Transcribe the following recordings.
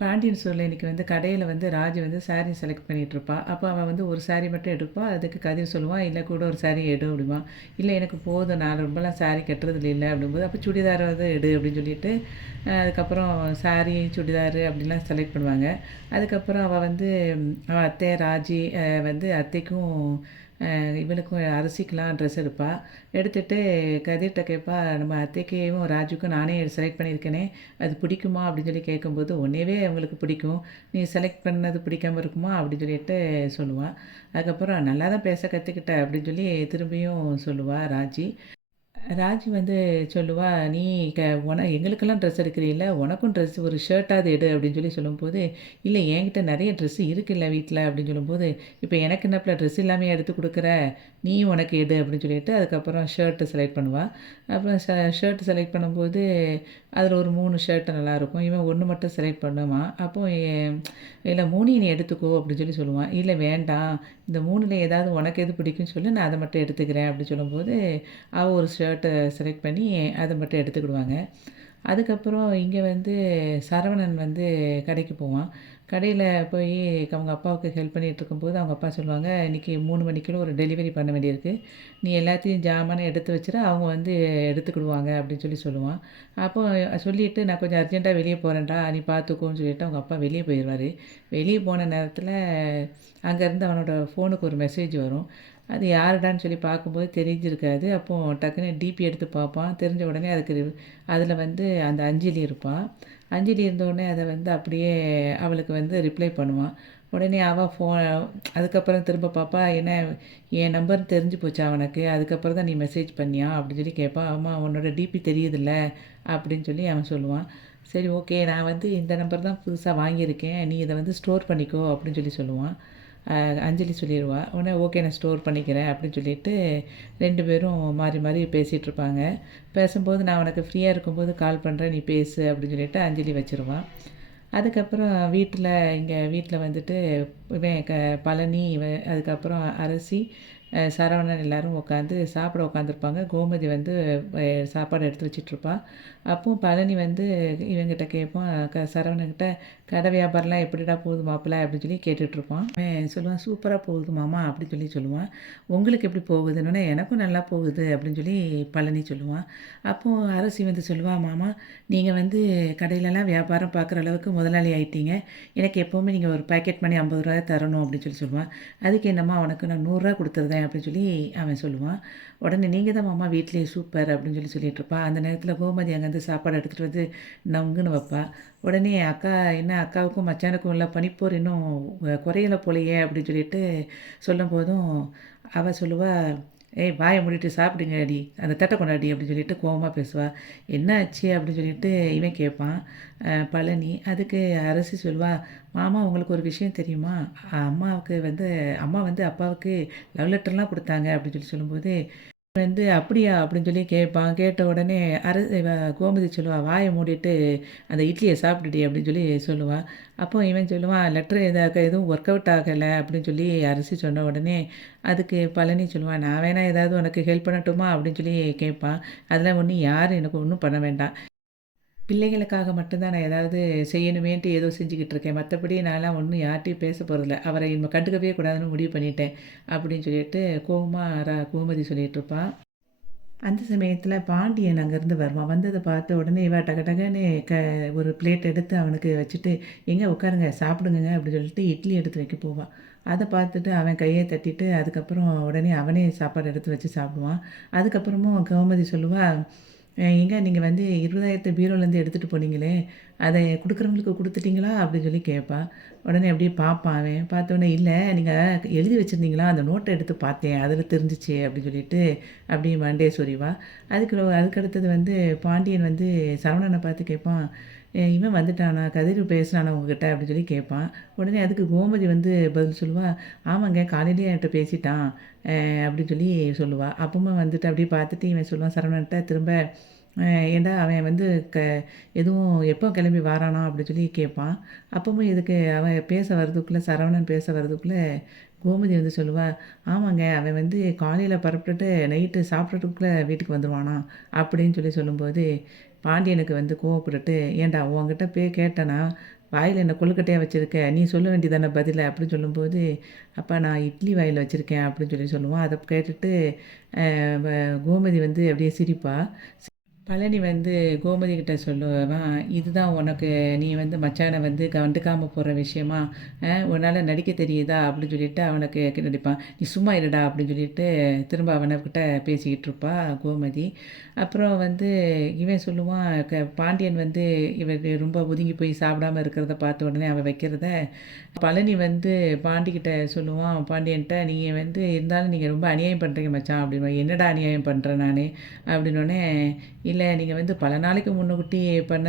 பாண்டியன் ஸ்டோரில் இன்றைக்கி வந்து கடையில் வந்து ராஜி வந்து சாரீ செலக்ட் பண்ணிகிட்ருப்பா. அப்போ அவள் வந்து ஒரு சாரீ மட்டும் எடுப்பா. அதுக்கு கதிர் சொல்லுவான், இல்லை கூட ஒரு சாரீ எடு அப்படிமா. இல்லை எனக்கு போதும், நான் ரொம்பலாம் சாரீ கட்டுறதுல இல்லை அப்படிங்கும்போது, அப்போ சுடிதாராவது எடு அப்படின்னு சொல்லிட்டு அதுக்கப்புறம் சாரீ சுடிதார் அப்படிலாம் செலக்ட் பண்ணுவாங்க. அதுக்கப்புறம் அவள் வந்து அவள் அத்தை ராஜி வந்து அத்தைக்கும் இவளுக்கும் அரசிக்கெலாம் ட்ரெஸ் எடுப்பாள். எடுத்துகிட்டு கதிர்கிட்ட கேட்பா, நம்ம அத்தைக்கும் ராஜுக்கும் நானே செலக்ட் பண்ணியிருக்கேனே, அது பிடிக்குமா அப்படின்னு சொல்லி கேட்கும்போது, உன்னையவே அவங்களுக்கு பிடிக்கும், நீ செலக்ட் பண்ணது பிடிக்காம இருக்குமா அப்படின்னு சொல்லிட்டு சொல்லுவாள். அதுக்கப்புறம் நல்லா தான் பேச கற்றுக்கிட்ட அப்படின்னு சொல்லி திரும்பியும் சொல்லுவாள் ராஜி. ராஜி வந்து சொல்லுவா, "நீ எங்களுக்கெல்லாம் ட்ரெஸ் எடுக்கிறீல்ல, உனக்கும் ட்ரெஸ் ஒரு ஷர்ட்டாவது எடு" அப்படின்னு சொல்லி சொல்லும்போது, "இல்லை என்கிட்ட நிறைய ட்ரெஸ்ஸு இருக்குல்ல வீட்டில்" அப்படின்னு சொல்லும்போது, "இப்போ எனக்கு என்னப்புல ட்ரெஸ் இல்லாமையா எடுத்து கொடுக்குற? நீயும் உனக்கு எடு" அப்படின்னு சொல்லிட்டு அதுக்கப்புறம் ஷர்ட்டு செலக்ட் பண்ணுவாள். அப்புறம் ஷர்ட் செலக்ட் பண்ணும்போது, அதில் ஒரு 3 ஷர்ட்டு நல்லாயிருக்கும். இவன் 1 மட்டும் செலக்ட் பண்ணுவான். அப்போ "இல்லை 3யும் நீ எடுத்துக்கோ" அப்படின்னு சொல்லி சொல்லுவான். "இல்லை வேண்டாம், இந்த 3ல் ஏதாவது உனக்கு எது பிடிக்கும்னு சொல்லு, நான் அதை மட்டும் எடுத்துக்கிறேன்" அப்படின்னு சொல்லும்போது, அவள் ஒரு ஷர்ட்டை செலக்ட் பண்ணி அதை மட்டும் எடுத்துக்கிடுவாங்க. அதுக்கப்புறம் இங்கே வந்து சரவணன் வந்து கடைக்கு போவான். கடையில் போய் அவங்க அப்பாவுக்கு ஹெல்ப் பண்ணிகிட்டு இருக்கும்போது அவங்க அப்பா சொல்லுவாங்க, "இன்றைக்கி 3 மணிக்குள்ள ஒரு டெலிவரி பண்ண வேண்டியிருக்கு. நீ எல்லாத்தையும் ஜாமானை எடுத்து வச்சுரு, அவங்க வந்து எடுத்துக்கிடுவாங்க" அப்படின்னு சொல்லி சொல்லுவான். அப்போ சொல்லிவிட்டு, "நான் கொஞ்சம் அர்ஜென்ட்டாக வெளியே போகிறேன்டா, நீ பார்த்துக்கோன்னு" சொல்லிவிட்டு அவங்க அப்பா வெளியே போயிடுவார். வெளியே போன நேரத்தில் அங்கேருந்து அவனோட ஃபோனுக்கு ஒரு மெசேஜ் வரும். அது யாருடான்னு சொல்லி பார்க்கும்போது தெரிஞ்சிருக்காது. அப்போது டக்குன்னு டிபி எடுத்து பார்ப்பான். தெரிஞ்ச உடனே அதில் வந்து அந்த அஞ்சலி இருப்பாள். அஞ்சலி இருந்தோடனே அதை வந்து அப்படியே அவளுக்கு வந்து ரிப்ளை பண்ணுவான். உடனே அவள் அதுக்கப்புறம் திரும்ப பார்ப்பா, "என்ன என் நம்பர் தெரிஞ்சு போச்சா அவனுக்கு? அதுக்கப்புறம் தான் நீ மெசேஜ் பண்ணியா?" அப்படின்னு சொல்லி கேட்பான். "ஆமாம், உன்னோட டிபி தெரியுதுல்ல" அப்படின்னு சொல்லி அவன் சொல்லுவான். "சரி, ஓகே, நான் வந்து இந்த நம்பர் தான் புதுசாக வாங்கியிருக்கேன், நீ இதை வந்து ஸ்டோர் பண்ணிக்கோ" அப்படின்னு சொல்லி சொல்லுவான். அஞ்சலி சொல்லிடுவா. உடனே ஓகே, நான் ஸ்டோர் பண்ணிக்கிறேன் அப்படின்னு சொல்லிட்டு 2 பேரும் மாறி மாறி பேசிகிட்ருப்பாங்க. பேசும்போது, "நான் உனக்கு ஃப்ரீயாக இருக்கும்போது கால் பண்ணுறேன், நீ பேசு" அப்படின்னு சொல்லிட்டு அஞ்சலி வச்சுருவான். அதுக்கப்புறம் இங்கே வீட்டில் வந்துட்டு இவன் பழனி அதுக்கப்புறம் அரசி, சரவணன் எல்லோரும் உட்காந்து சாப்பிட உட்காந்துருப்பாங்க. கோமதி வந்து சாப்பாடு எடுத்து வச்சிட்ருப்பா. அப்போது பழனி வந்து இவங்கிட்ட கேட்பான், சரவணன்கிட்ட, "கடை வியாபாரம்லாம் எப்படிடா போகுது மாப்பிள்ளை?" அப்படின்னு சொல்லி கேட்டுட்ருப்பான். அவன் சொல்லுவான், "சூப்பராக போகுது மாமா" அப்படின்னு சொல்லி சொல்லுவான். "உங்களுக்கு எப்படி போகுதுன்னொன்னே, எனக்கும் நல்லா போகுது" அப்படின்னு சொல்லி பழனி சொல்லுவான். அப்போது அரசி வந்து சொல்லுவா, "மாமா, நீங்கள் வந்து கடையிலலாம் வியாபாரம் பார்க்குற அளவுக்கு முதலாளி ஆயிட்டீங்க. எனக்கு எப்போவுமே நீங்கள் ஒரு பாக்கெட் மணி ரூ. 50 தரணும்" அப்படின்னு சொல்லி சொல்லுவான். "அதுக்கு என்னம்மா, உனக்கு நான் ரூ. 100 கொடுத்துருந்தேன்" அப்படின்னு சொல்லி அவன் சொல்லுவான். உடனே, "நீங்கள் தான் மாமா வீட்டிலேயே சூப்பர்" அப்படின்னு சொல்லி சொல்லிகிட்ருப்பா. அந்த நேரத்தில் கோமதி அங்கேருந்து சாப்பாடு எடுத்துகிட்டு வந்து நங்குன்னு வைப்பா. உடனே, "அக்கா, என்ன அக்காவுக்கும் மச்சானுக்கும் உள்ள பனிப்போர் இன்னும் குறையல போலையே" அப்படின்னு சொல்லிட்டு சொல்லும்போதும் அவள் சொல்லுவா, "ஏய், வாயை மூடிட்டு சாப்பிடுங்கடி, அந்த தட்டை கொண்டாடி" அப்படின்னு சொல்லிட்டு கோவமாக பேசுவா. "என்ன ஆச்சு?" அப்படின்னு சொல்லிட்டு இவன் கேட்பான், பழனி. அதுக்கு அரசி சொல்லுவா, "மாமா, உங்களுக்கு ஒரு விஷயம் தெரியுமா? அம்மா வந்து அப்பாவுக்கு லவ் லெட்டர்லாம் கொடுத்தாங்க" அப்படின்னு சொல்லி சொல்லும்போது வந்து, "அப்படியா?" அப்படின்னு சொல்லி கேட்பான். கேட்ட உடனே இவ கோமதி சொல்லுவா, "வாயை மூடிட்டு அந்த இட்லியை சாப்பிட்டுடி" அப்படின்னு சொல்லி சொல்லுவா. அப்போ இவன் சொல்லுவான், "லெட்டர் எதுவும் ஒர்க் அவுட் ஆகலை" அப்படின்னு சொல்லி அரசி சொன்ன உடனே அதுக்கு பழனி சொல்லுவான், "நான் வேணா ஏதாவது உனக்கு ஹெல்ப் பண்ணட்டுமா?" அப்படின்னு சொல்லி கேட்பான். "அதெல்லாம் ஒன்றும் யாரும் எனக்கு ஒன்றும் பண்ண வேண்டாம். பிள்ளைகளுக்காக மட்டும் தான் நான் ஏதாவது செய்யணுமேன்ட்டு ஏதோ செஞ்சுக்கிட்டு இருக்கேன். மற்றபடி நான்லாம் ஒன்றும் யார்கிட்டயும் பேச போகிறதில்ல. அவரை இனிமே கண்டுக்கவே கூடாதுன்னு முடிவு பண்ணிட்டேன்" அப்படின்னு சொல்லிட்டு கோவமா கோமதி சொல்லிகிட்ருப்பா. அந்த சமயத்தில் பாண்டியன் அங்கேருந்து வருவான். வந்ததை பார்த்த உடனே இவ டக டகன்னு ஒரு பிளேட் எடுத்து அவனுக்கு வச்சுட்டு, "எங்க உட்காருங்க, சாப்பிடுங்கங்க" அப்படின்னு சொல்லிட்டு இட்லி எடுத்து வைக்க போவா. அதை பார்த்துட்டு அவன் கையை தட்டிட்டு, அதுக்கப்புறம் உடனே அவனே சாப்பாடு எடுத்து வச்சு சாப்பிடுவான். அதுக்கப்புறமும் கோமதி சொல்லுவா, "ஏங்க, நீங்கள் வந்து 20,000 பீரோலேருந்து எடுத்துகிட்டு போனீங்களே, அதை குடுக்குறவங்களுக்கு குடுத்துட்டீங்களா?" அப்படின்னு சொல்லி கேட்பா. உடனே அப்படியே பார்ப்பான் அவன். பார்த்தோன்னே, "இல்லை, நீங்கள் எழுதி வச்சுருந்தீங்களா? அந்த நோட்டை எடுத்து பார்த்தேன். அதில் தெரிஞ்சுச்சு" அப்படின்னு சொல்லிட்டு அப்படியே மண்டைய சொறிவா. அதுக்கடுத்தது வந்து பாண்டியன் வந்து சரவணனை பார்த்து கேட்பான், "இவன் வந்துட்டானா? கதிர் பேசுனானா உங்ககிட்ட?" அப்படின்னு சொல்லி கேட்பான். உடனே அதுக்கு கோமதி வந்து பதில் சொல்லுவா, "ஆமாங்க, காலையிலேயே என்கிட்ட பேசிட்டான்" அப்படின்னு சொல்லி சொல்லுவா. அப்பவும் வந்துட்டு அப்படியே பார்த்துட்டு இவன் சொல்லுவான் சரவணன்ட்ட திரும்ப, "ஏன்டா, அவன் வந்து எதுவும் எப்போ கிளம்பி வாரானா?" அப்படின்னு சொல்லி கேட்பான். அப்பவும் இதுக்கு அவன் பேச வரதுக்குள்ளே, சரவணன் பேச வரதுக்குள்ளே கோமதி வந்து சொல்லுவா, "ஆமாங்க, அவன் வந்து காலையில் புறப்பட்டுட்டு நைட்டு சாப்பிட்றதுக்குள்ளே வீட்டுக்கு வந்துருவானாம்" அப்படின்னு சொல்லி சொல்லும்போது பாண்டியனுக்கு வந்து கோவப்பட்டுட்டு, "ஏன்டா, உன்கிட்ட போய் கேட்டேனா? வாயில் என்ன கொழுக்கட்டையாக வச்சுருக்க, நீ சொல்ல வேண்டியதானே பதில அப்படின்னு சொல்லும்போது, அப்பா நான் இட்லி வாயில வச்சுருக்கேன் அப்படின்னு சொல்லுவான். அதை கேட்டுட்டு கோமதி வந்து அப்படியே சிரிப்பா. பழனி வந்து கோமதி கிட்ட சொல்லுவான், இதுதான் உனக்கு நீ வந்து மச்சானை வந்து கண்டுக்காம போகிற விஷயமா, உன்னால் நடிக்க தெரியுதா அப்படின்னு சொல்லிட்டு அவனுக்கு நடிப்பான். நீ சும்மா இருடா அப்படின்னு சொல்லிட்டு திரும்ப அவனைக்கிட்ட பேசிக்கிட்டு இருப்பா கோமதி. அப்புறம் வந்து இவன் சொல்லுவான், பாண்டியன் வந்து இவன் ரொம்ப ஒதுங்கி போய் சாப்பிடாம இருக்கிறத பார்த்த உடனே அவன் வைக்கிறத பழனி வந்து பாண்டிக்கிட்ட சொல்லுவான், பாண்டியன்ட்ட நீங்கள் வந்து இருந்தாலும் நீங்கள் ரொம்ப அநியாயம் பண்ணுறீங்க மச்சான் அப்படின்வான். என்னடா அநியாயம் பண்ணுறேன் நான் அப்படின்னோடனே, இல்லை நீங்கள் வந்து பல நாளைக்கு முன்னுக்கூட்டி பண்ண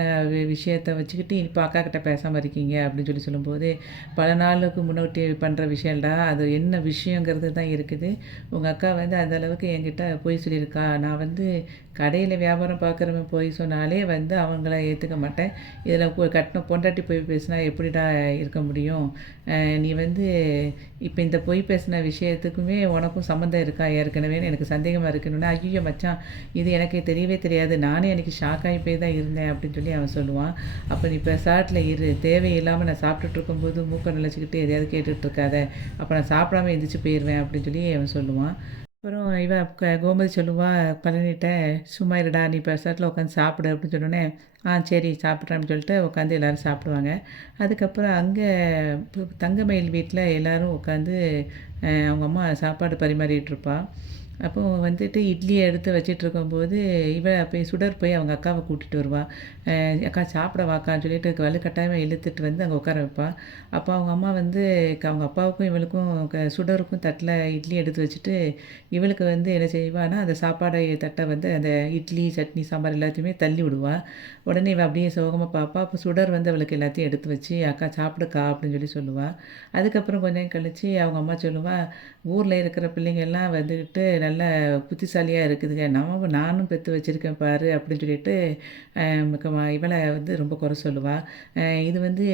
விஷயத்த வச்சுக்கிட்டு இப்போ அக்கா கிட்ட பேசாமல் இருக்கீங்க அப்படின்னு சொல்லும்போது, பல நாளுக்கு முன்னுக்கூட்டி பண்ணுற விஷயம்டா, அது என்ன விஷயங்கிறது தான் இருக்குது. உங்கள் அக்கா வந்து அந்த அளவுக்கு என்கிட்ட பொய் சொல்லியிருக்கா. நான் வந்து கடையில் வியாபாரம் பார்க்குறவன் பொய் சொன்னாலே வந்து அவங்கள ஏற்றுக்க மாட்டேன். இதில் கட்டின பொண்டாட்டி பொய் பேசினா எப்படிடா இருக்க முடியும்? நீ வந்து இப்போ இந்த பொய் பேசின விஷயத்துக்குமே உனக்கும் சம்மந்தம் இருக்கா ஏற்கனவேன்னு எனக்கு சந்தேகமாக இருக்குன்னு, ஐயோ மச்சான் இது எனக்கு தெரியவே தெரியாது, நானே எனக்கு ஷாக் ஆகி போய் தான் இருந்தேன் அப்படின்னு சொல்லி அவன் சொல்லுவான். அப்போ நீ இப்போ சாட்டில் இரு, தேவையில்லாமல் நான் சாப்பிட்டுட்டு இருக்கும்போது மூக்கை நினச்சிக்கிட்டு எதையாவது கேட்டுட்டு இருக்காத, அப்போ நான் சாப்பிடாம எந்திரிச்சு போயிடுவேன் அப்படின்னு சொல்லி அவன் சொல்லுவான். அப்புறம் இவ கோமதி சொல்லுவா பழனிட்ட, சும்மா இருடா நீ பெருசாட்டில் உட்காந்து சாப்பிடு அப்படின்னு சொன்னோடனே, சரி சாப்பிட்றேன்னு சொல்லிட்டு உட்காந்து எல்லோரும் சாப்பிடுவாங்க. அதுக்கப்புறம் அங்கே தங்கமயில் வீட்டில் எல்லோரும் உட்காந்து அவங்க அம்மா சாப்பாடு பரிமாறிட்டு இருப்பா. அப்போது வந்துட்டு இட்லியை எடுத்து வச்சிட்ருக்கும்போது போய் சுடர் போய் அவங்க அக்காவை கூட்டிகிட்டு வருவாள். அக்கா சாப்பிட வாக்கான்னு சொல்லிட்டு வலுக்கட்டாயமாக இழுத்துட்டு வந்து அங்கே உட்கார வைப்பாள். அப்போ அவங்க அம்மா வந்து அவங்க அப்பாவுக்கும் இவளுக்கும் சுடருக்கும் தட்டில் இட்லி எடுத்து வச்சுட்டு இவளுக்கு வந்து என்ன செய்வான்னா அந்த சாப்பாடை தட்டை வந்து அந்த இட்லி சட்னி சாம்பார் எல்லாத்தையுமே தள்ளி விடுவாள். உடனே இவள் அப்படியே சோகமாக பார்ப்பா. அப்போ சுடர் வந்து அவளுக்கு எல்லாத்தையும் எடுத்து வச்சு அக்கா சாப்பிடுக்கா அப்படின்னு சொல்லுவாள். அதுக்கப்புறம் கொஞ்சம் கழித்து அவங்க அம்மா சொல்லுவாள், ஊரில் இருக்கிற பிள்ளைங்க எல்லாம் வந்துக்கிட்டு நல்ல புத்திசாலியாக இருக்குதுங்க, நானும் பெற்று வச்சுருக்கேன் பாரு அப்படின்னு சொல்லிட்டு இவளை வந்து ரொம்ப குறை சொல்லுவாள். இது வந்து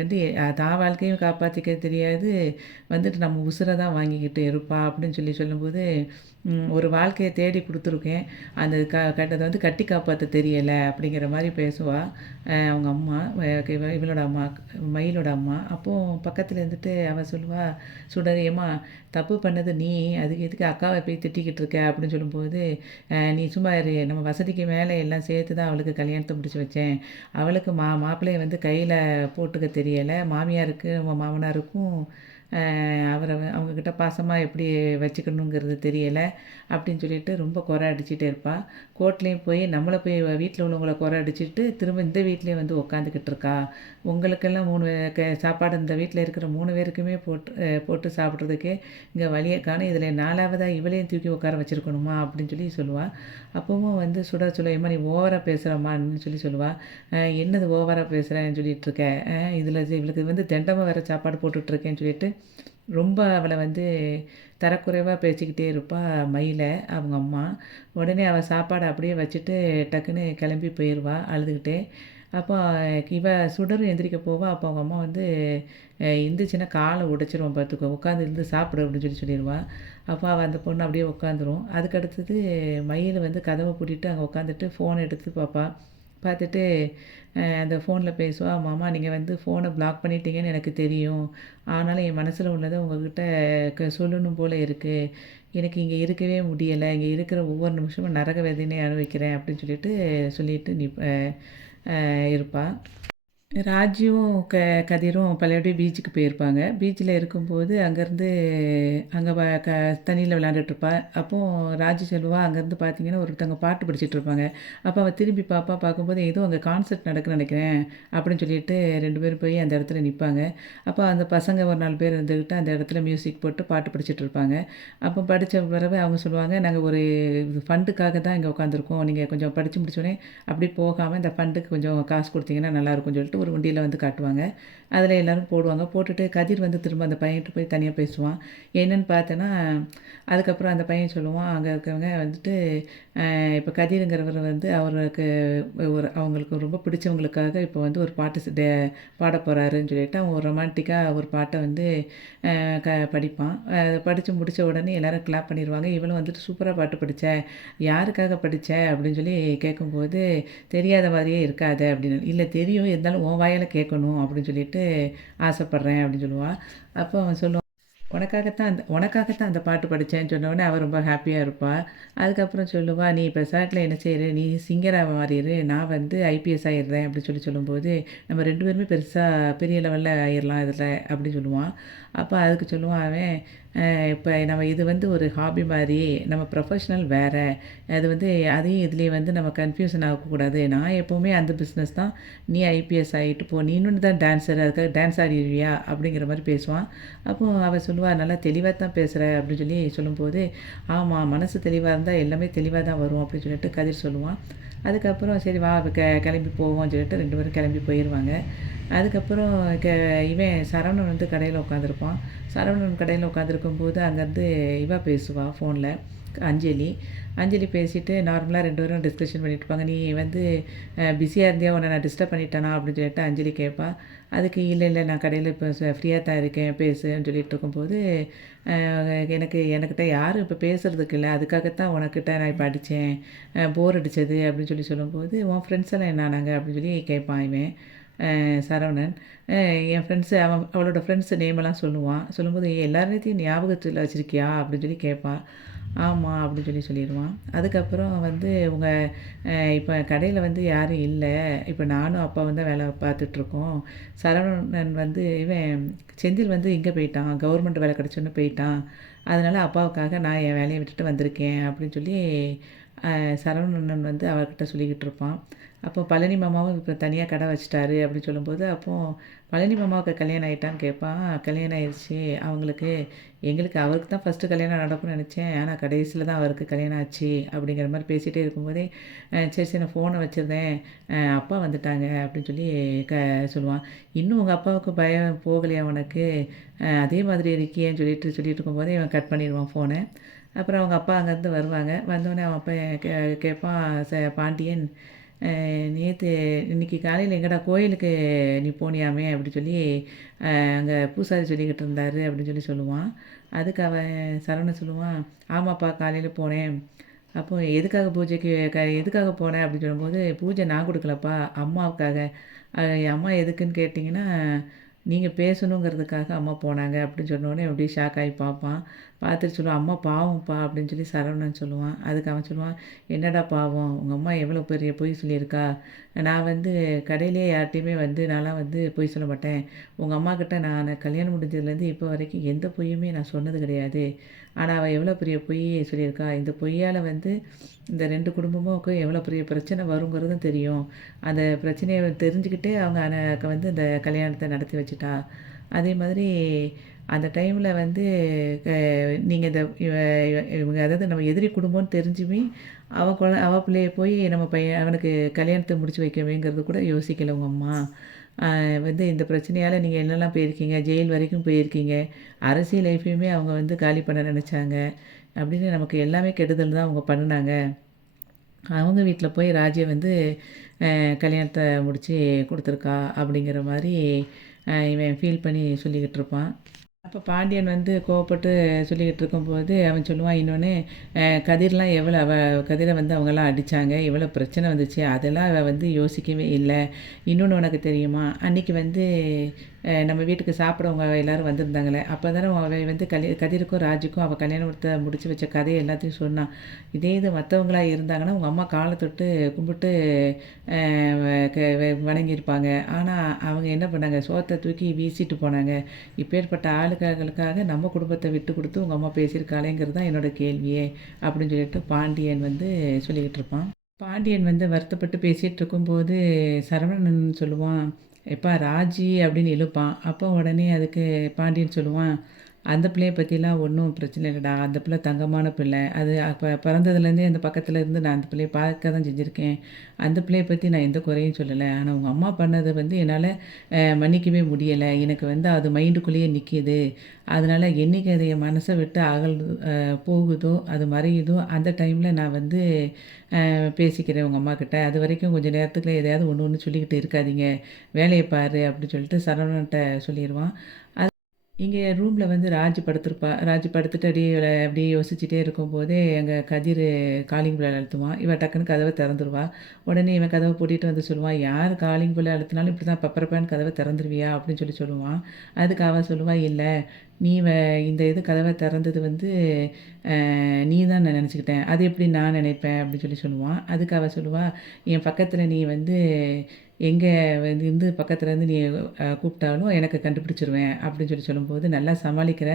வந்து தான் வாழ்க்கையும் காப்பாற்றிக்க தெரியாது, வந்துட்டு நம்ம உசுரை தான் வாங்கிக்கிட்டு இருப்பா அப்படின்னு சொல்லும்போது, ஒரு வாழ்க்கையை தேடி கொடுத்துருக்கேன், அந்த அதை வந்து கட்டி காப்பாற்ற தெரியலை அப்படிங்கிற மாதிரி பேசுவாள் அவங்க அம்மா, இவளோட அம்மா, மயிலோட அம்மா. அப்போது பக்கத்தில் இருந்துட்டு அவள் சொல்லுவாள், சுடரியம்மா தப்பு பண்ணது நீ, அதுக்கு எதுக்கு அக்காவை போய் திட்டிக்கிட்டு இருக்க அப்படின்னு சொல்லும்போது, நீ சும்மா இரு, நம்ம வசதிக்கு மேலே எல்லாம் சேர்த்து தான் அவளுக்கு கல்யாணத்தை முடிச்சு வச்சேன், அவளுக்கு மாப்பிள்ளையை வந்து கையில் போட்டுக்க தெரியலை, மாமியாருக்கு மாமனாருக்கும் அவங்கக்கிட்ட பாசமாக எப்படி வச்சுக்கணுங்கிறது தெரியலை அப்படின்னு சொல்லிட்டு ரொம்ப குறை அடிச்சுட்டே இருப்பாள். கோர்ட்லேயும் போய் நம்மளை போய் வீட்டில் உள்ளவங்கள குறை அடிச்சுட்டு திரும்ப இந்த வீட்லேயே வந்து உட்காந்துக்கிட்டு இருக்கா, உங்களுக்கெல்லாம் 3 சாப்பாடு இந்த வீட்டில் இருக்கிற 3 பேருக்குமே போட்டு சாப்பிட்றதுக்கே இங்கே வழியை காணும், இதில் 4வதாக இவளையும் தூக்கி உட்கார வச்சுருக்கணுமா அப்படின்னு சொல்லுவாள். அப்போவும் வந்து சொல்லுவேம்மா நீ ஓவராக பேசுகிறம்மான்னு சொல்லுவாள். என்னது ஓவராக பேசுகிறேன்னு சொல்லிட்டு இருக்க, இதில் இவளுக்கு வந்து தெண்டமாக வேறு சாப்பாடு போட்டுட்ருக்கேன்னு சொல்லிட்டு ரொம்ப அவளை வந்து தரக்குறைவாக பேசிக்கிட்டே இருப்பா மயிலை அவங்க அம்மா. உடனே அவள் சாப்பாடை அப்படியே வச்சுட்டு டக்குன்னு கிளம்பி போயிடுவா அழுதுகிட்டே. அப்போ சுடரும் எந்திரிக்க போவா. அப்போ அவங்க அம்மா வந்து எந்திரிச்சின்னா காலை உடைச்சிருவான் பார்த்துக்கோ, உட்காந்து இருந்து சாப்பிடு அப்படின்னு சொல்லிடுவா. அப்போ அவள் அந்த பொண்ணு அப்படியே உட்காந்துரும். அதுக்கடுத்தது மயில் வந்து கதவை பூட்டிட்டு அங்கே உட்காந்துட்டு ஃபோன் எடுத்து பார்ப்பா. பார்த்துட்டு அந்த ஃபோனில் பேசுவா, மாமா நீங்கள் வந்து ஃபோனை பிளாக் பண்ணிட்டீங்கன்னு எனக்கு தெரியும், ஆனாலும் என் மனசில் உள்ளதை உங்கள்கிட்ட சொல்லணும் போல் இருக்குது, எனக்கு இங்கே இருக்கவே முடியலை, இங்கே இருக்கிற ஒவ்வொரு நிமிஷமும் நரக வேதனை அனுபவிக்கிறேன் அப்படின்னு சொல்லிட்டு இருப்பாள். ராஜுவும் கதிரும் பழையபடியும் பீச்சுக்கு போயிருப்பாங்க. பீச்சில் இருக்கும்போது அங்கேருந்து அங்கே தண்ணியில் விளையாண்டுட்ருப்பா. அப்போது ராஜு சொல்லுவா, அங்கேருந்து பார்த்தீங்கன்னா ஒருத்தவங்க பாட்டு படிச்சுட்ருப்பாங்க. அப்போ அவள் திரும்பி பார்க்கும்போது ஏதோ அங்கே கான்சர்ட் நடக்குன்னு நினைக்கிறேன் அப்படின்னு சொல்லிட்டு 2 பேரும் போய் அந்த இடத்துல நிற்பாங்க. அப்போ அந்த பசங்க ஒரு 4 பேர் இருந்துக்கிட்டு அந்த இடத்துல மியூசிக் போட்டு பாட்டு படிச்சுட்ருப்பாங்க. அப்போ படித்த பிறகு அவங்க சொல்லுவாங்க, நாங்கள் ஒரு ஃபண்டுக்காக தான் இங்கே உட்காந்துருக்கோம், நீங்கள் கொஞ்சம் படித்து முடிச்சோடனே அப்படி போகாமல் இந்த ஃபண்டுக்கு கொஞ்சம் காசு கொடுத்தீங்கன்னா நல்லாயிருக்கும்னு சொல்லிட்டு ஒரு உண்டியில் வந்து காட்டுவாங்க. அதில் எல்லோரும் போடுவாங்க. போட்டுட்டு கதிர் வந்து திரும்ப அந்த பையன்கிட்ட போய் தனியாக பேசுவான். என்னன்னு பார்த்தேன்னா, அதுக்கப்புறம் அந்த பையன் சொல்லுவான், அங்கே இருக்கவங்க வந்துட்டு இப்போ கதிருங்கிறவர் வந்து அவருக்கு அவங்களுக்கு ரொம்ப பிடிச்சவங்களுக்காக இப்போ வந்து ஒரு பாட்டு பாட போகிறாருன்னு சொல்லிட்டு அவன் ஒரு ரொமான்டிக்காக ஒரு பாட்டை வந்து படிப்பான். அதை படித்து முடித்த உடனே எல்லோரும் கிளாப் பண்ணிடுவாங்க. இவளும் வந்துட்டு சூப்பராக பாட்டு படித்த, யாருக்காக படித்த அப்படின்னு சொல்லி கேட்கும்போது, தெரியாத மாதிரியே இருக்காது அப்படின்னு. இல்லை தெரியும், இருந்தாலும் உன் வாயால் கேட்கணும் அப்படின்னு சொல்லிட்டு ஆசைப்பட்றேன் அப்படின்னு சொல்லுவாள். அப்போ அவன் சொல்லுவான், உனக்காகத்தான் அந்த பாட்டு படித்தேன்னு சொன்னோடனே அவள் ரொம்ப ஹாப்பியாக இருப்பாள். அதுக்கப்புறம் சொல்லுவா, நீ இப்போ சாட்டில் என்ன செய்கிற, நீ சிங்கராக மாறிடு, நான் வந்து ஐபிஎஸ் ஆயிடுறேன் அப்படின்னு சொல்லும்போது, நம்ம 2 பேருமே பெரிய லெவலில் ஆயிடலாம் இதில் அப்படின்னு சொல்லுவான். அப்போ அதுக்கு சொல்லுவான் அவன், இப்போ நம்ம இது வந்து ஒரு ஹாபி மாதிரி, நம்ம ப்ரொஃபஷ்னல் வேறு, அது வந்து அதையும் இதுலேயே வந்து நம்ம கன்ஃபியூஷன் ஆகக்கூடாது. நான் எப்போவுமே அந்த பிஸ்னஸ் தான், நீ ஐபிஎஸ் ஆகிட்டு போ, நீ இன்னொன்று தான் டான்ஸர், அதுக்காக டான்ஸ் ஆடிடுவியா அப்படிங்கிற மாதிரி பேசுவான். அப்போது அவள் சொல்லுவா, நல்லா தெளிவாக தான் பேசுகிற அப்படின்னு சொல்லி சொல்லும்போது, ஆமாம் மனசு தெளிவாக இருந்தால் எல்லாமே தெளிவாக தான் வரும் அப்படின்னு சொல்லிட்டு கதிர் சொல்லுவான். அதுக்கப்புறம் சரி வா கிளம்பி போவோம்னு சொல்லிட்டு 2 பேரும் கிளம்பி போயிடுவாங்க. அதுக்கப்புறம் இவன் சரவணன் வந்து கடையில் உட்காந்துருப்பான். சரவணன் கடையில் உட்காந்துருக்கும்போது அங்கேருந்து இவ பேசுவாள் ஃபோனில், அஞ்சலி. அஞ்சலி பேசிவிட்டு நார்மலாக 2 பேரும் டிஸ்கஷன் பண்ணிட்டு இருப்பாங்க. நீ வந்து பிஸியாக இருந்தியா, உன்னை நான் டிஸ்டர்ப் பண்ணிட்டேனா அப்படின்னு சொல்லிட்டு அஞ்சலி கேட்பா. அதுக்கு இல்லை நான் கடையில் இப்போ ஃப்ரீயாக தான் இருக்கேன் பேசுன்னு சொல்லிட்டு இருக்கும்போது, எனக்கிட்ட யாரும் இப்போ பேசுகிறதுக்கு இல்லை, அதுக்காகத்தான் உனக்கிட்ட நான் இப்போ அடித்தேன், போர் அடித்தது அப்படின்னு சொல்லும்போது, உன் ஃப்ரெண்ட்ஸ் எல்லாம் என்னானாங்க அப்படின்னு சொல்லி கேட்பான் இவன் சரவணன். என் ஃப்ரெண்ட்ஸு அவளோட ஃப்ரெண்ட்ஸு நேமெல்லாம் சொல்லுவான். சொல்லும்போது எல்லாத்தையும் ஞாபகத்தில் வச்சுருக்கியா அப்படின்னு சொல்லி கேட்பான். ஆமாம் அப்படின்னு சொல்லிடுவான். அதுக்கப்புறம் வந்து இப்போ கடையில் வந்து யாரும் இல்லை, இப்போ நானும் அப்பாவும் தான் வேலை பார்த்துட்ருக்கோம். சரவணன் வந்து இவன் செந்தில் வந்து இங்கே போயிட்டான், கவர்மெண்ட் வேலை கிடச்சோன்னு போயிட்டான். அதனால் அப்பாவுக்காக நான் என் வேலையை விட்டுட்டு வந்திருக்கேன் அப்படின்னு சொல்லி சரவணன் வந்து அவர்கிட்ட சொல்லிக்கிட்டு இருப்பான். அப்போ பழனி மாமாவும் இப்போ தனியாக கடை வச்சிட்டாரு அப்படின்னு சொல்லும்போது, அப்போது பழனி மாமாவுக்கு கல்யாணம் ஆகிட்டான்னு கேட்பான். கல்யாணம் ஆயிடுச்சு அவங்களுக்கு. அவருக்கு தான் ஃபஸ்ட்டு கல்யாணம் நடக்கும்னு நினச்சேன், ஆனால் கடைசியில் தான் அவருக்கு கல்யாணம் ஆச்சு அப்படிங்கிற மாதிரி பேசிகிட்டே இருக்கும்போதே, சரி நான் ஃபோனை வச்சுருந்தேன், அப்பா வந்துட்டாங்க அப்படின்னு சொல்லி சொல்லுவான். இன்னும் உங்கள் அப்பாவுக்கு பயம் போகலையா உனக்கு, அதே மாதிரி இருக்கியேன்னு சொல்லிட்டு இருக்கும்போதே இவன் கட் பண்ணிடுவான் ஃபோனை. அப்புறம் அவங்க அப்பா அங்கேருந்து வருவாங்க. வந்தோடனே அவன் அப்பா கேட்பான், பாண்டியன், நேற்று இன்னைக்கு காலையில் எங்கடா கோயிலுக்கு நீ போனியாமே அப்படி சொல்லி அங்கே பூசாரி சொல்லிக்கிட்டு இருந்தாரு அப்படின்னு சொல்லுவான். அதுக்கு அவன் சரவணன் சொல்லுவான், ஆமாப்பா காலையில் போனேன். அப்போ எதுக்காக போனேன் அப்படின்னு சொல்லும்போது, பூஜை நான் கொடுக்கலப்பா, அம்மாவுக்காக. என் அம்மா எதுக்குன்னு கேட்டிங்கன்னா, நீங்கள் பேசணுங்கிறதுக்காக அம்மா போனாங்க அப்படின்னு சொன்னோடனே அப்படியே ஷாக் ஆகி பார்ப்பான். பார்த்துட்டு சொல்லுவான், அம்மா பாவம்ப்பா அப்படின்னு சொல்லி சரவணன் சொல்லுவான். அதுக்கு அவன் சொல்லுவான், என்னடா பாவம், உங்கள் அம்மா எவ்வளோ பெரிய பொய் சொல்லியிருக்கா. நான் வந்து கடையிலேயே யார்கிட்டையுமே வந்து நான்லாம் வந்து பொய் சொல்ல மாட்டேன். உங்கள் அம்மாக்கிட்ட நான் கல்யாணம் முடிஞ்சதுலேருந்து இப்போ வரைக்கும் எந்த பொய்யுமே நான் சொன்னது கிடையாது. ஆனால் அவள் எவ்வளோ பெரிய பொய் சொல்லியிருக்கா. இந்த பொய்யால் வந்து இந்த 2 குடும்பமுக்கும் எவ்வளோ பெரிய பிரச்சனை வருங்கிறதும் தெரியும். அந்த பிரச்சனையை தெரிஞ்சுக்கிட்டே அவங்க வந்து இந்த கல்யாணத்தை நடத்தி வச்சுட்டா. அதே மாதிரி அந்த டைமில் வந்து நீங்கள் இவங்க அதாவது நம்ம எதிரி குடும்பம்னு தெரிஞ்சுமே அவள் பிள்ளைய போய் நம்ம அவனுக்கு கல்யாணத்தை முடிச்சு வைக்கவேங்கிறது கூட யோசிக்கலை உங்கள் அம்மா. வந்து இந்த பிரச்சனையால் நீங்கள் என்னெல்லாம் போயிருக்கீங்க, ஜெயில் வரைக்கும் போயிருக்கீங்க, அரசியல் லைஃப்பையுமே அவங்க வந்து காலி பண்ண நினச்சாங்க அப்படின்னு நமக்கு எல்லாமே கெடுதல் தான் அவங்க பண்ணினாங்க. அவங்க வீட்டில் போய் ராஜியை வந்து கல்யாணத்தை முடித்து கொடுத்துருக்கா அப்படிங்கிற மாதிரி இவன் ஃபீல் பண்ணி சொல்லிக்கிட்டு இருப்பான். அப்போ பாண்டியன் வந்து கோவப்பட்டு சொல்லிக்கிட்டு இருக்கும்போது அவன் சொல்லுவான், இன்னொன்று கதிர்லாம் கதிரை வந்து அவங்கெல்லாம் அடித்தாங்க, எவ்வளோ பிரச்சனை வந்துச்சு, அதெல்லாம் அவள் வந்து யோசிக்கவே இல்லை. இன்னொன்று உனக்கு தெரியுமா, அன்றைக்கி வந்து நம்ம வீட்டுக்கு சாப்பிடவங்க எல்லோரும் வந்திருந்தாங்களே, அப்போ தானே அவள் வந்து கதிருக்கும் ராஜுக்கும் அவள் கல்யாணத்தை முடிச்சு வச்ச கதையை எல்லாத்தையும் சொன்னான். இதே இது மற்றவங்களாக இருந்தாங்கன்னா உங்கள் அம்மா காலை தொட்டு கும்பிட்டு வணங்கியிருப்பாங்க. ஆனால் அவங்க என்ன பண்ணாங்க, சோத்தை தூக்கி வீசிட்டு போனாங்க. இப்பேற்பட்ட ஆளுகளுக்காக நம்ம குடும்பத்தை விட்டு கொடுத்து உங்கள் அம்மா பேசியிருக்காளேங்கிறது தான் என்னோடய கேள்வியே அப்படின்னு சொல்லிட்டு பாண்டியன் வந்து சொல்லிக்கிட்டு இருப்பான். பாண்டியன் வந்து வருத்தப்பட்டு பேசிகிட்டு இருக்கும்போது சரவணன் சொல்லுவான், எப்பா ராஜி அப்படின்னு இழுப்பான். அப்போ உடனே அதுக்கு பாண்டியன் சொல்லுவான், அந்த பிள்ளைய பற்றிலாம் ஒன்றும் பிரச்சனை இல்லைடா, அந்த பிள்ளை தங்கமான பிள்ளை, அது அப்போ பிறந்ததுலேருந்தே அந்த பக்கத்தில் இருந்து நான் அந்த பிள்ளைய பார்க்க தான் செஞ்சுருக்கேன், அந்த பிள்ளைய பற்றி நான் எந்த குறையும் சொல்லலை. ஆனால் உங்கள் அம்மா பண்ணதை வந்து என்னால் மன்னிக்கவே முடியலை. எனக்கு வந்து அது மைண்டுக்குள்ளேயே நிற்கிது. அதனால் என்றைக்கு அதை என் மனசை விட்டு போகுதோ, அது மறையுதோ, அந்த டைமில் நான் வந்து பேசிக்கிறேன் உங்கள் அம்மாக்கிட்ட. அது வரைக்கும் கொஞ்சம் நேரத்துக்குள்ள எதையாவது ஒன்று சொல்லிக்கிட்டு இருக்காதீங்க, வேலையை பாரு அப்படின்னு சொல்லிட்டு சரவணன்ட்ட சொல்லிடுவான். இங்கே ரூம்ல வந்து ராஜி படுத்திருப்பா. ராஜி படுத்துட்டு அப்படியே யோசிச்சுட்டே இருக்கும்போதே, எங்க கதிர் காலிங் பெல் அழுத்துவான். இவ டக்குன்னு கதவ திறந்துருவா. உடனே இவன் கதவ பூட்டிட்டு வந்து சொல்லுவான், "யார் காலிங் பெல் அழுத்தினாலும் இப்படி தான் பப்பரப்பான்னு கதவ திறந்துருவியா?" அப்படின்னு சொல்லுவான். அதுக்கு அவ சொல்லுவா, "இல்ல, நீ இந்த இது கதவ திறந்தது வந்து நீ தான் நான் நெனச்சுக்கிட்டேன். அது எப்படி நான் நினைப்பேன்?" அப்படின்னு சொல்லுவான். அதுக்கு அவ சொல்லுவா, "என் பக்கத்துல நீ வந்து எங்கே வந்து இருந்து பக்கத்துல இருந்து நீ கூப்பிட்டாலும் எனக்கு கண்டுபிடிச்சிருவேன் அப்படின்னு சொல்லும்போது நல்லா சமாளிக்கிற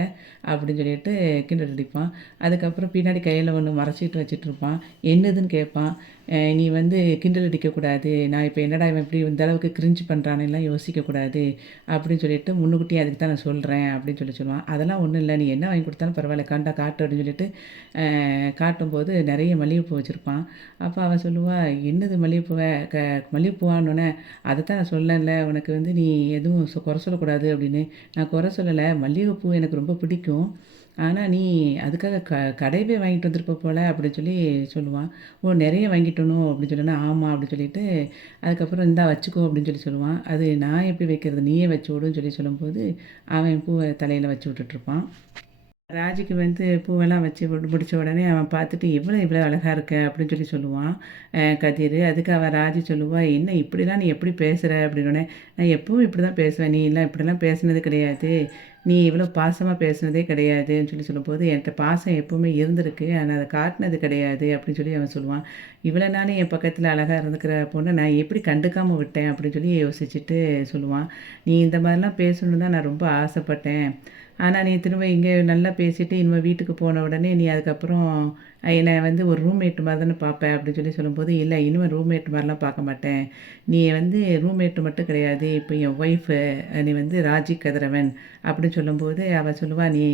அப்படின்னு சொல்லிட்டு கிண்டல் அடிப்பான். அதுக்கப்புறம் பின்னாடி கையில் ஒன்று மறைச்சிட்டு வச்சுட்டு இருப்பான். என்னதுன்னு கேட்பான். நீ வந்து கிண்டல் அடிக்கக்கூடாது, நான் இப்போ என்னடா இவன் இப்படி இந்த அளவுக்கு கிரிஞ்சு பண்ணுறான்னுலாம் யோசிக்கக்கூடாது அப்படின்னு சொல்லிட்டு முன்னுக்கூட்டியே அதுக்கு தான் நான் சொல்கிறேன் அப்படின்னு சொல்லுவான். அதெல்லாம் ஒன்றும் இல்லை, நீ என்ன வாங்கி கொடுத்தாலும் பரவாயில்ல, காட்டு அப்படின்னு சொல்லிட்டு காட்டும்போது நிறைய மல்லிகைப்பூ வச்சுருப்பான். அப்போ அவன் சொல்லுவா, என்னது மல்லிகைப்பூவை மல்லிகைப்பூவான்னொன்னே, "அதத்தான் நான் சொன்னேன்ல, உனக்கு வந்து நீ எதுவும் குறை சொல்லக்கூடாது" அப்படின்னு. "நான் குறை சொல்லலை, மல்லிகைப்பூ எனக்கு ரொம்ப பிடிக்கும். ஆனால் நீ அதுக்காக கடையவே வாங்கிட்டு வந்திருப்ப போல" அப்படின்னு சொல்லுவான். "ஓ, நிறைய வாங்கிட்டணும்" அப்படின்னு சொன்னோன்னா, "ஆமாம்" அப்படின்னு சொல்லிட்டு அதுக்கப்புறம் "இந்தா வச்சுக்கோ" அப்படின்னு சொல்லுவான். "அது நான் எப்படி வைக்கிறது, நீயே வச்சு விடுன்னு" சொல்லும்போது அவன் பூவை தலையில் வச்சு விட்டுட்ருப்பான். ராஜுக்கு வந்து பூவெல்லாம் வச்சு முடிச்ச உடனே அவன் பார்த்துட்டு, இவ்வளோ அழகா இருக்க அப்படின்னு சொல்லுவான் கதிர். அதுக்கு அவன் ராஜி சொல்லுவா, "என்ன இப்படிலாம் நீ எப்படி பேசுகிற?" அப்படின்னோடனே, "நான் எப்பவும் இப்படி தான் பேசுவேன், நீ எல்லாம் இப்படிலாம் பேசுனது கிடையாது, நீ இவ்வளோ பாசமாக பேசுனதே கிடையாதுன்னு" சொல்லும்போது, "என்கிட்ட பாசம் எப்பவுமே இருந்திருக்கு, ஆனால் அதை காட்டினது கிடையாது" அப்படின்னு அவன் சொல்லுவான். "இவ்வளோ நாள் என் பக்கத்தில் அழகாக இருந்துக்கிற பொண்ணை நான் எப்படி கண்டுக்காமல் விட்டேன்" அப்படின்னு யோசிச்சுட்டு சொல்லுவான். "நீ இந்த மாதிரிலாம் பேசணுன்னு தான் நான் ரொம்ப ஆசைப்பட்டேன். ஆனால் நீ திரும்ப இங்கே நல்லா பேசிட்டு இனிமேல் வீட்டுக்கு போன உடனே நீ அதுக்கப்புறம் என்னை வந்து ஒரு ரூம்மேட் மாதிரி தானே பார்ப்பேன் அப்படின்னு சொல்லும்போது, இல்லை, இனிமேல் ரூம்மேட் மாதிரிலாம் பார்க்க மாட்டேன். நீ வந்து ரூம்மேட்டு மட்டும் கிடையாது, இப்போ என் ஒய்ஃபு, நீ வந்து ராஜி கதிரவன் அப்படின்னு சொல்லும்போது அவள் சொல்லுவா, "நீ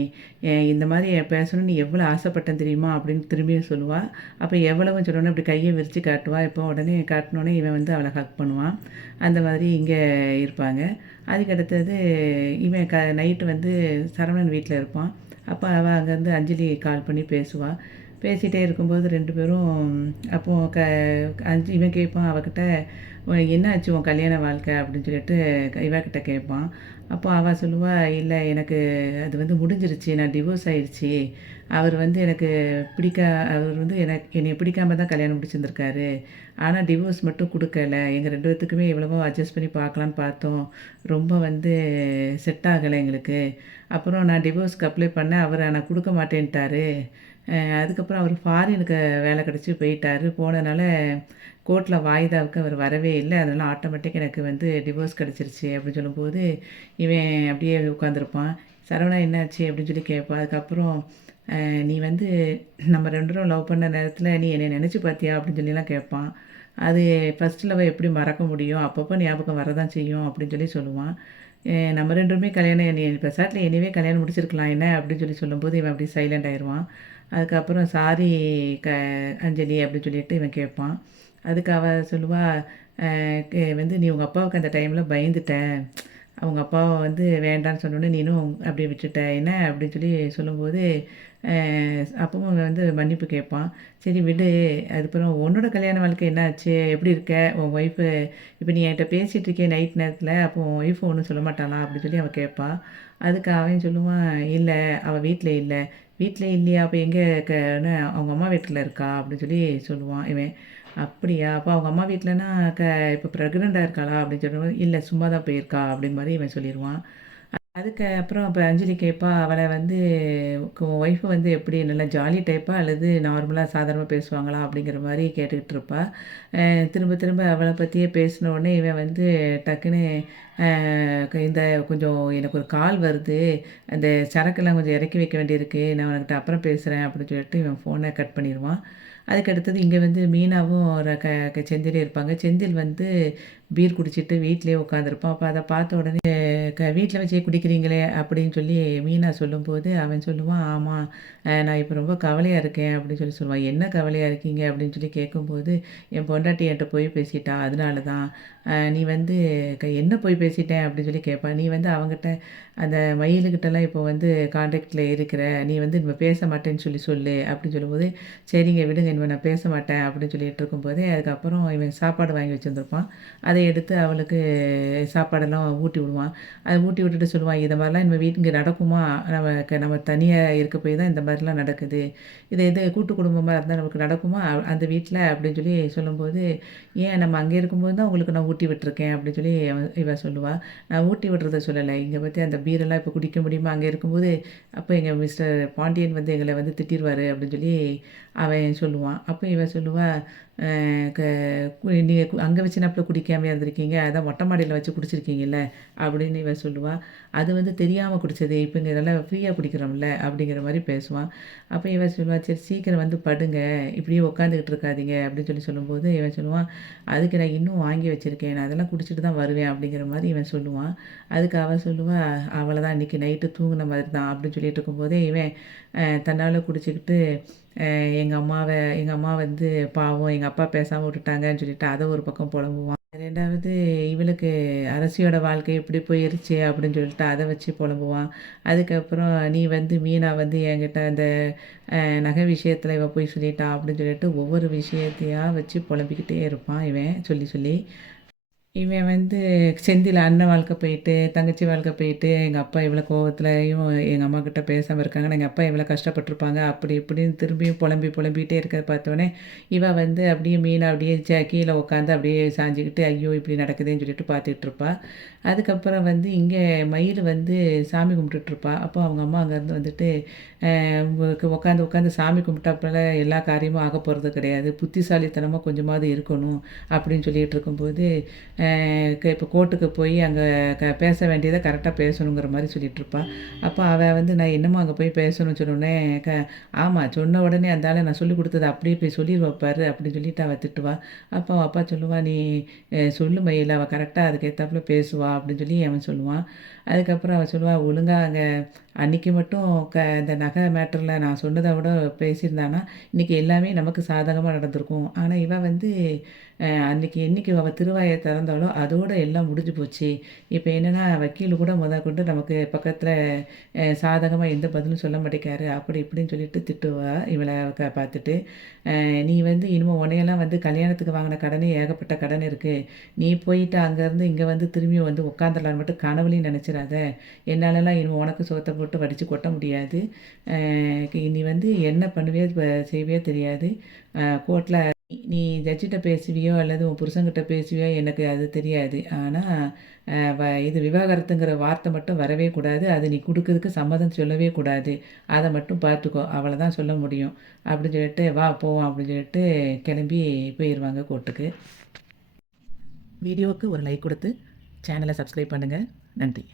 இந்த மாதிரி பேசணும்னு நீ எவ்வளோ ஆசைப்பட்டேன் தெரியுமா?" அப்படின்னு திரும்பியும் சொல்லுவாள். அப்போ எவ்வளவும் சொல்லணும்னு அப்படி கையை விரித்து காட்டுவா. இப்போ உடனே காட்டினோடனே இவன் வந்து அவளை ஹக் பண்ணுவான். அந்த மாதிரி இங்கே இருப்பாங்க. அதுக்கு அடுத்தது இவன் நைட்டு வந்து சரவணன் வீட்டில் இருப்பான். அப்போ அவள் அங்கேருந்து அஞ்சலி கால் பண்ணி பேசுவாள். பேசிகிட்டே இருக்கும்போது 2 பேரும் அப்போது இவன் கேட்பான் அவகிட்ட, "என்ன ஆச்சு உன் கல்யாண வாழ்க்கை?" அப்படின்னு சொல்லிட்டு இவகிட்ட கேட்பான். அப்போ அவள் சொல்லுவா, "இல்லை, எனக்கு அது வந்து முடிஞ்சிருச்சு, நான் டிவோர்ஸ் ஆயிடுச்சு. அவர் வந்து எனக்கு அவர் வந்து என்னைய பிடிக்காம தான் கல்யாணம் முடிச்சிருந்துருக்காரு. ஆனால் டிவோர்ஸ் மட்டும் கொடுக்கல. எங்கள் 2 பேத்துக்குமே எவ்வளவோ அட்ஜஸ்ட் பண்ணி பார்க்கலான்னு பார்த்தோம். ரொம்ப வந்து செட் ஆகலை எங்களுக்கு. அப்புறம் நான் டிவோர்ஸ்க்கு அப்ளை பண்ணேன். அவர் ஆனால் கொடுக்க மாட்டேன்ட்டாரு. அதுக்கப்புறம் அவர் ஃபாரினுக்கு வேலை கிடச்சி போயிட்டாரு. போனதுனால கோர்ட்டில் வாய்தாவுக்கு அவர் வரவே இல்லை. அதனால் ஆட்டோமேட்டிக்காக எனக்கு வந்து டிவோர்ஸ் கிடச்சிருச்சு" அப்படின்னு சொல்லும்போது இவன் அப்படியே உட்காந்துருப்பான். "சரவணா என்னாச்சு?" அப்படின்னு கேட்பான். அதுக்கப்புறம் "நீ வந்து நம்ம 2 பேரும் லவ் பண்ண நேரத்தில் நீ என்னை நினச்சி பார்த்தியா?" அப்படின்னு சொல்லிலாம் கேட்பான். "அது ஃபர்ஸ்ட் லவ் எப்படி மறக்க முடியும்? அப்பப்போ ஞாபகம் வரதான் செய்யும்" அப்படின்னு சொல்லுவான். "நம்ம 2 பேருமே கல்யாணம் நீ பெசாட்ல என்னையவே கல்யாணம் முடிச்சிருக்கலாம் என்ன?" அப்படின்னு சொல்லும்போது இவன் அப்படியே சைலண்ட் ஆயிடுவான். அதுக்கப்புறம் "சாரி க அஞ்சலி" அப்படின்னு சொல்லிட்டு இவன் கேட்பான். அதுக்கு அவ சொல்லுவா, வந்து "நீ உங்கள் அப்பாவுக்கு அந்த டைமில் பயந்துட்ட. அவங்க அப்பாவை வந்து வேண்டான்னு சொன்னோன்னே நீனும் அப்படியே விட்டுட்ட என்ன?" அப்படின்னு சொல்லும்போது அப்பவும் அவன் வந்து மன்னிப்பு கேட்பான். "சரி விடு, அதுக்கப்புறம் உன்னோட கல்யாண வாழ்க்கை என்ன ஆச்சு? எப்படி இருக்க? உன் ஒய்ஃபு இப்போ நீ என்கிட்ட பேசிகிட்டு இருக்கியே நைட் நேரத்தில், அப்போ உன் ஒய்ஃபு ஒன்றும் சொல்ல மாட்டாளா?" அப்படின்னு அவன் கேட்பா. அதுக்கு அவன் சொல்லுவான், "இல்லை, அவள் வீட்டில் இல்லை." "வீட்டில் இல்லையா? அப்போ எங்கே அவங்க அம்மா வீட்டில் இருக்கா?" அப்படின்னு சொல்லுவான் இவன். "அப்படியா? அப்போ அவங்க அம்மா வீட்லனா இப்போ ப்ரெக்னெண்ட்டாக இருக்காளா?" அப்படின்னு சொல்லும்போது, "இல்லை, சும்மா தான் போயிருக்கா" அப்படின்னு மாதிரி இவன் சொல்லிடுவான். அதுக்கு அப்புறம் அப்போ அஞ்சலி கேட்பா, அவளை வந்து உன் ஒய்ஃபு வந்து எப்படி நல்லா ஜாலி டைப்பா அல்லது நார்மலாக சாதாரணமாக பேசுவாங்களா அப்படிங்கிற மாதிரி கேட்டுக்கிட்டு இருப்பா. திரும்ப திரும்ப அவளை பற்றியே பேசின உடனே இவன் வந்து டக்குன்னு இந்த கொஞ்சம் எனக்கு ஒரு கால் வருது, அந்த சரக்கெல்லாம் கொஞ்சம் இறக்கி வைக்க வேண்டியிருக்கு, நான் உனக்கிட்ட அப்புறம் பேசுகிறேன் அப்படின்னு சொல்லிட்டு இவன் ஃபோனை கட் பண்ணிடுவான். அதுக்கு அடுத்தது இங்கே வந்து மீனாவும் ஒரு செந்திலும் இருப்பாங்க. செந்தில் வந்து பீர் குடிச்சிட்டு வீட்டிலேயே உட்காந்துருப்பான். அப்போ அதை பார்த்த உடனே வீட்டில் வச்சே குடிக்கிறீங்களே அப்படின்னு மீனா சொல்லும்போது அவன் சொல்லுவான், "ஆமாம், நான் இப்போ ரொம்ப கவலையாக இருக்கேன்" அப்படின்னு சொல்லுவான். "என்ன கவலையாக இருக்கீங்க?" அப்படின்னு கேட்கும்போது, "என் பொண்டாட்டி என்கிட்ட போய் பேசிட்டா, அதனால தான்" நீ வந்து என்ன போய் பேசிட்டேன் அப்படின்னு சொல்லி கேட்பா. நீ வந்து அவங்ககிட்ட அந்த மயிலுக்கிட்டலாம் இப்போ வந்து கான்டாக்டில் இருக்கிற, நீ வந்து இனிமே பேச மாட்டேன்னு சொல்லு அப்படின்னு சொல்லும்போது, சரிங்க விடுங்க இனிமேல் நான் பேச மாட்டேன் அப்படின்னு சொல்லிட்டு இருக்கும்போதே, அதுக்கப்புறம் இவன் சாப்பாடு வாங்கி வச்சுருந்துருப்பான். அதை எடுத்து அவளுக்கு சாப்பாடெல்லாம் ஊட்டி விடுவான். அதை ஊட்டி விட்டுட்டு சொல்லுவான், "இதை மாதிரிலாம் நம்ம இங்கே நடக்குமா? நம்ம தனியாக இருக்க போய் தான் இந்த மாதிரிலாம் நடக்குது. இது கூட்டு குடும்பமாக இருந்தால் நமக்கு நடக்குமா அந்த வீட்டில்?" அப்படின்னு சொல்லி சொல்லும்போது, "ஏன் நம்ம அங்கே இருக்கும்போது தான் உங்களுக்கு நான் ஊட்டி விட்டுருக்கேன்" அப்படின்னு சொல்லி இவ சொல்லுவா. "நான் ஊட்டி விடுறத சொல்லலை. இங்கே பற்றி அந்த பீரெல்லாம் இப்போ குடிக்க முடியுமா? அங்கே இருக்கும்போது அப்போ எங்கள் மிஸ்டர் பாண்டியன் வந்து எங்களை வந்து திட்டிருவாரு" அப்படின்னு சொல்லி அவன் சொல்லுவான். அப்போ இவ சொல்லுவா, "அ க நீங்க அங்கே வச்சுனாப்புல குடிக்காமயா இருந்திருக்கீங்க. அதான் மொட்டை மாடியில வச்சு குடிச்சிருக்கீங்கல்ல" அப்படின்னு இவ சொல்லுவா. "அது வந்து தெரியாமல் குடிச்சது. இப்போ இங்கே நல்லா ஃப்ரீயாக குடிக்கிறோம்ல" அப்படிங்கிற மாதிரி பேசுவான். அப்போ இவ சொல்லுவா, "சரி சீக்கிரம் வந்து படுங்க. இப்படியே உட்காந்துக்கிட்டு இருக்காதீங்க" அப்படின்னு சொல்லி சொல்லும்போது, இவன் சொல்லுவான், "அதுக்கு நான் இன்னும் வாங்கி வச்சிருக்கேன். நான் அதெல்லாம் குடிச்சிட்டு தான் வருவேன்" அப்படிங்கிற மாதிரி இவன் சொல்லுவான். அதுக்கு அவ சொல்லுவா, "அவ்வளோதான் இன்னைக்கு நைட்டு தூங்குன மாதிரி தான்" அப்படின்னு சொல்லிட்டு இருக்கும்போதே, இவன் தன்னால குடிச்சுக்கிட்டு எங்க அம்மா வந்து பாவம் எங்க அப்பா பேசாம விட்டுட்டாங்கன்னு சொல்லிட்டு அத ஒரு பக்கம் புலம்புவான். 2வது இவளுக்கு அரசியோட வாழ்க்கை இப்படி போயிருச்சே அப்படின்னு சொல்லிட்டு அத வச்சு புலம்புவான். அதுக்கப்புறம் நீ வந்து மீனா வந்து என்கிட்ட அந்த நகை விஷயத்துல இவ போய் சொல்லிட்டா அப்படின்னு சொல்லிட்டு ஒவ்வொரு விஷயத்தையா வச்சு புலம்பிக்கிட்டே இருப்பான் இவன் சொல்லி சொல்லி. இவன் வந்து செந்தில் அண்ணன் வாழ்க்கை போயிட்டு, தங்கச்சி வாழ்க்கை போயிட்டு, எங்க அப்பா இவ்வளோ கோவத்துலயும் எங்க அம்மாகிட்ட பேசாம இருக்காங்கன்னு, எங்க அப்பா எவ்வளோ கஷ்டப்பட்டுருப்பாங்க, அப்படி இப்படின்னு திரும்பியும் புலம்பிக்கிட்டே இருக்கிறத பார்த்தோன்னே, இவ வந்து அப்படியே மீனா அப்படியே கீழ உட்காந்து அப்படியே சாஞ்சுக்கிட்டு, ஐயோ! இப்படி நடக்குதேன்னு சொல்லிட்டு பார்த்துட்டு இருப்பா. அதுக்கப்புறம் வந்து இங்கே மயில் வந்து சாமி கும்பிட்டுட்ருப்பா. அப்போ அவங்க அம்மா அங்கேருந்து வந்துட்டு, உங்களுக்கு உட்காந்து சாமி கும்பிட்டாப்புல எல்லா காரியமும் ஆகப் போறது கிடையாது. புத்திசாலித்தனமா கொஞ்சமாவது இருக்கணும்." அப்படின்னு சொல்லிட்டு இருக்கும்போது, இப்போ கோர்ட்டுக்கு போய் அங்கே பேச வேண்டியதை கரெக்டாக பேசணுங்கிற மாதிரி சொல்லிகிட்ருப்பா. அப்போ அவள் வந்து நான் என்னமோ அங்கே போய் பேசணும்னு சொன்னோடனே ஆமாம் சொன்ன உடனே அந்த ஆளை நான் சொல்லிக் கொடுத்தது அப்படியே போய் சொல்லிடுவா பாரு அப்படின்னு சொல்லிட்டு அவள் திட்டுவா. அப்போ அவள் அப்பா சொல்லுவா, "நீ சொல்லு மயில் அவள் கரெக்டாக அதுக்கு ஏற்றாப்புல பேசுவா" அப்படின்னு சொல்லி அவன் சொல்லுவான். அதுக்கப்புறம் அவள் சொல்லுவா, "ஒழுங்கா அங்கே அன்னைக்கு மட்டும் இந்த நகை மேட்டரில் நான் சொன்னதை விட பேசியிருந்தான்னா இன்றைக்கி எல்லாமே நமக்கு சாதகமாக நடந்திருக்கும். ஆனால் இவள் வந்து அன்றைக்கி என்னைக்கு அவள் திருவாயை திறந்தாலோ அதோடு எல்லாம் முடிஞ்சு போச்சு. இப்போ என்னென்னா வக்கீல் கூட கொண்டு நமக்கு பக்கத்தில் சாதகமாக எந்த பதிலும் சொல்ல மாட்டேங்காரு அப்படி இப்படின்னு சொல்லிட்டு திட்டுவா இவளை பார்த்துட்டு. "நீ வந்து இனிமேல் உன்னையெல்லாம் வந்து கல்யாணத்துக்கு வாங்கின கடனே ஏகப்பட்ட கடன் இருக்குது. நீ போயிட்டு அங்கேருந்து இங்கே வந்து திரும்பியும் வந்து உட்காந்துடலான்னு மட்டும் கனவுலையும் நினச்சிடாத. என்னாலலாம் இனிமேல் உனக்கு சோத்தை போட்டு வடித்து கொட்ட முடியாது. நீ வந்து என்ன பண்ணுவியோ செய்வியோ தெரியாது. கோர்ட்டில் நீ ஜட்ஜிட்ட பேசுவியோ அல்லது உன் புருஷன்கிட்ட பேசுவியோ எனக்கு அது தெரியாது. ஆனால் இது விவாகரத்துங்கிற வார்த்தை மட்டும் வரவே கூடாது. அது நீ குடுக்கறதுக்கு சம்மதம் சொல்லவே கூடாது. அதை மட்டும் பார்த்துக்கோ." அவ்வளோதான் சொல்ல முடியும். அப்படின்னு சொல்லிட்டு, "வா போவோம்" அப்படின்னு சொல்லிட்டு கிளம்பி போயிடுவாங்க கோர்ட்டுக்கு. வீடியோவுக்கு ஒரு லைக் கொடுத்து சேனலை சப்ஸ்கிரைப் பண்ணுங்கள். நன்றி.